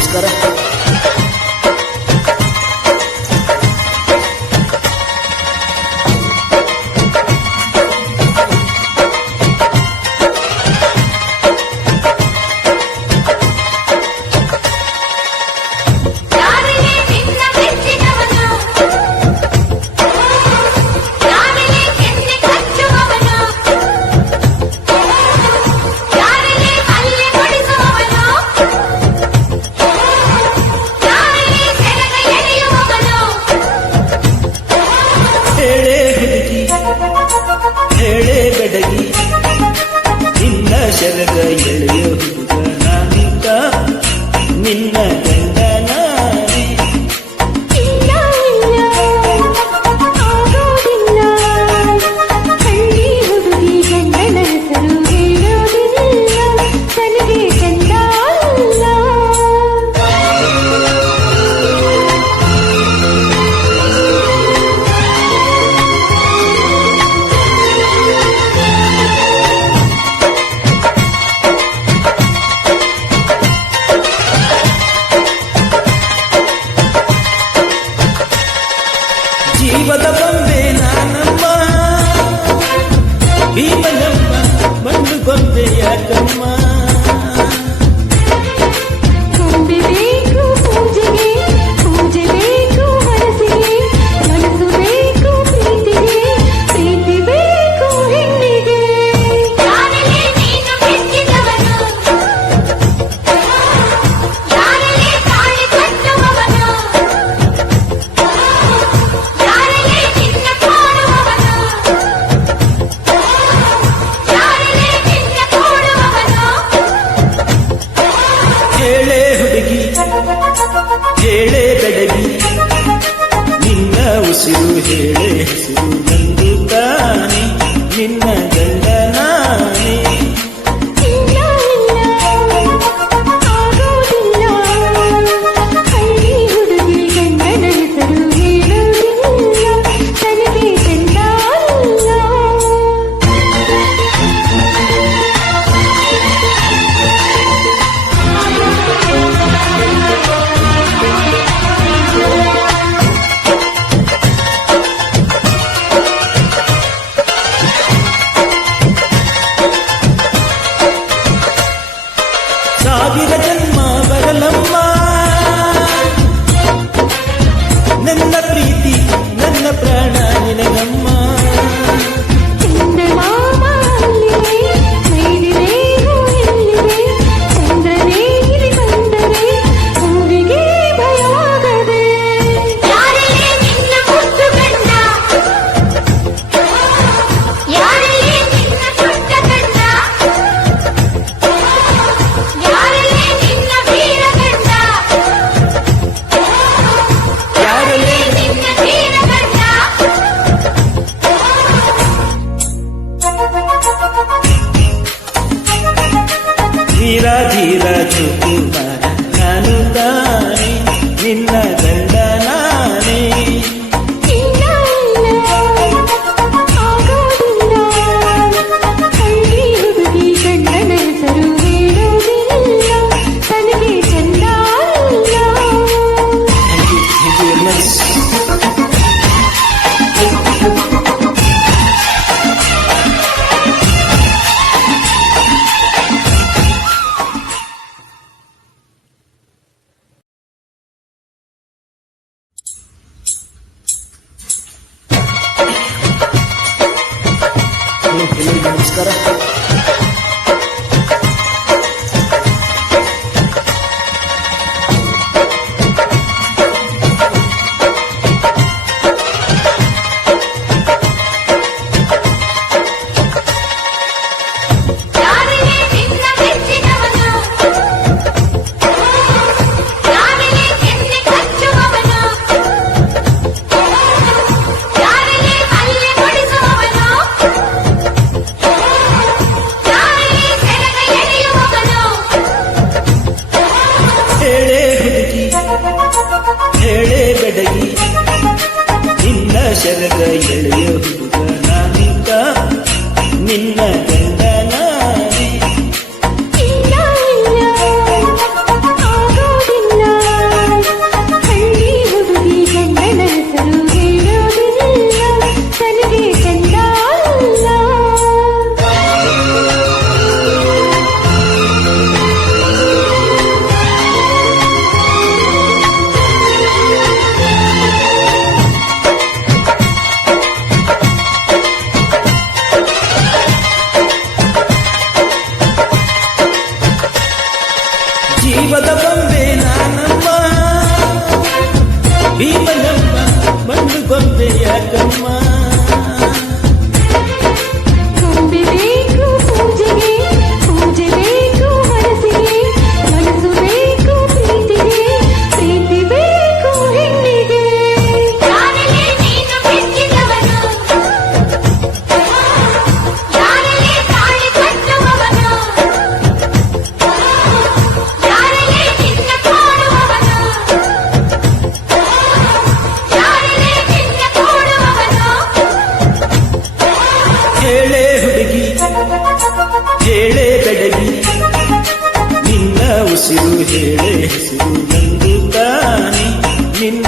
ನಮಸ್ಕಾರ. ಶರಗ ಎಳೆಯೋ ಹುಡುಗ ನಾನೀಗ ನಿನ್ನ ಗಂಡ ನಾನೇ. ಹಳ್ಳಿ ಹುಡುಗಿ ಗಂಡನ ಹೆಸರು ಹೇಳೋದಿಲ್ಲ, ತನಗೆ ಚಂದ ಅಲ್ಲ. ಜೀವದ ಬಂದೆ ನಾನಮ್ಮ ಭೀಮನಮ್ಮ, ಮಣ್ಣು ಗೊಂಬೆ ಯಾಕಮ್ಮ. ಗೊಂಬೆ ಬೇಕು ಪೂಜೆಗೆ, ಪೂಜೆ ಬೇಕು ಮನಸ್ಸಿಗೆ, ಮನಸ್ಸು ಬೇಕು ಪ್ರೀತಿಗೆ, ಪ್ರೀತಿ ಬೇಕು ಹೆಣ್ಣಿಗೆ. ಯಾರಲ್ಲಿ ನೀನು ಮೆಚ್ಚಿದವನು, ಯಾರಲ್ಲಿ ತಾಳಿ ಕಟ್ಟುವವನು, ಯಾರಲ್ಲಿ ನಿನ್ನ ಕಾಣುವವನು, ಯಾರಲ್ಲಿ ನಿನ್ನ ಕೂಡುವವನು. ಹೇಳೆ ಹುಡುಗಿ ಹೇಳೆ ಬೆಡಗಿ, ನಿನ್ನ ಉಸಿರು ಹೇಳೆ ಹೆಸರು ನಂದು ತಾನೆ, ನಿನ್ನ ಗಂಡ ನಾನೇ. ಇಲ್ಲ ಆಗೋದಿಲ್ಲ, ಹಳ್ಳಿ ಹುಡುಗಿ ಗಂಡನ ಹೆಸರು ಹೇಳೋದಿಲ್ಲ, ತನಗೆ ಚಂದ ಅಲ್ಲ. ಸಾವಿರ ಜನ್ಮ ಬರಲಮ್ಮ ನನ್ನ ಪ್ರೀತಿ ನನ್ನ ಪ್ರಾಣ ನಿನಗಮ್ಮ. ಚಂದಮಾಮ ಅಲ್ಲಿದೆ, ಮೈಲಿರೇನು ಎಲ್ಲಿದೆ, ಚಂದ್ರನೇ ಇಲ್ಲಿ ಬಂದರೆ ಹೂವಿಗೆ ಭಯವಾಗದೆ. ಯಾರಿಗೆ ನಿನ್ನ ಮುದ್ದು ಗಂಡ, ಯಾರಿಗೆ ನಿನ್ನ ಪುಟ್ಟ ಗಂಡ, ಯಾರಿಗೆ ನಿನ್ನ ವೀರ ಗಂಡ, ಯಾರಲ್ಲೇ ನಿನ್ನ ವೀರ ಗಂಡ. ಧೀರ ಧೀರ ಚುಕುಮಾರ ನಾನು ತಾನೆ, ನಿನ್ನ ಗಂಡ ನಾನೇ. ಇಲ್ಲ ಆಗೋದಿಲ್ಲ, ಹಳ್ಳಿ ಹುಡುಗಿ ಗಂಡನ ಹೆಸರು ಹೇಳೋದಿಲ್ಲ, ತನಗೆ ಚಂದ ಅಲ್ಲ. Thank you very much. ಎಲ್ಲರಿಗೂ ನಮಸ್ಕಾರ. ಯಾರಿಗೆ ನಿನ್ನ ಮೆಚ್ಚಿದವನು, ಯಾರಿಗೆ ಕೆನ್ನೆ ಕಚ್ಚುವವನು, ಯಾರಿಗೆ ಹಲ್ಲೆ ಕೊಡಿಸುವವನು, ಯಾರಿಗೆ ಸೆರಗ ಎಳೆಯುವವನು. ಹೇಳೆ ಹುಡುಗಿ ಹೇಳೆ ಬೆಡಗಿ, ನಿನ್ನ ಶರಗ ಎಳೆಯೋ ಹುಡುಗ ನಾನೀಗ ನಿನ್ನ ಗಂಡ ನಾನೇ. ಇಲ್ಲ ಆಗೋದಿಲ್ಲ, ಹೇಳೆ ಹುಡುಗಿ ಹೇಳೆ ಬೆಡಗಿ ನಿನ್ನ ಉಸಿರು ಹೇಳೆ ಹೆಸರು ನಂದು ತಾನೆ ನಿನ್ನ